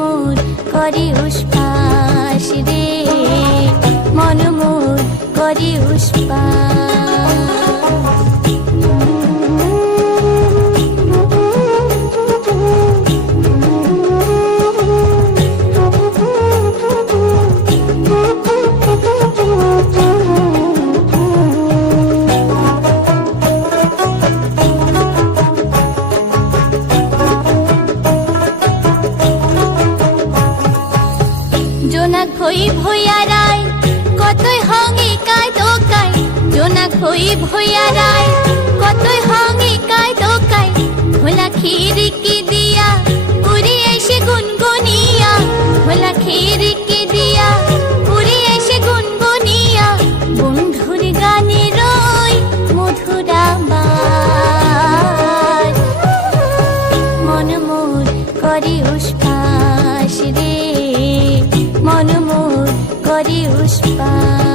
মনমুর করি উষ্পাস রে। মনমুর করি ভই ভইয়ারায় কতই হঙে কায় দোকায় জোনাক ভই ভইয়ারায় কতই হঙে কায় দোকায় ভোলা খিরিকি দিয়া উড়ি এসে গুনগুনিয়া, ভোলা খিরিকি দিয়া উড়ি এসে গুনগুনিয়া, বন্ধুর গানে রই মধুরা মন মোর করি উষ্পাস রে মন করি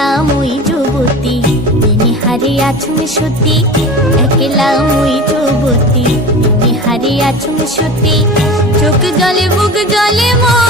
একলা যুবতী। তিনি হারে সতী, একলা যুবতী। তিনি হারে সতী। চোখ জলে বুক জলে মোর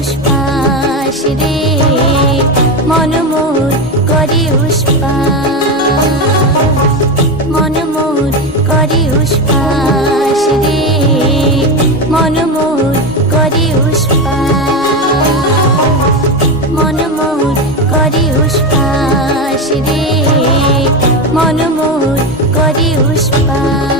উষ্পাস রে। মন করে উষ্পাস। মন করে উষ্পাস রে। মন করে উষ্পাস। মন করে উষ্পাস রে। মন করে উষ্পাস।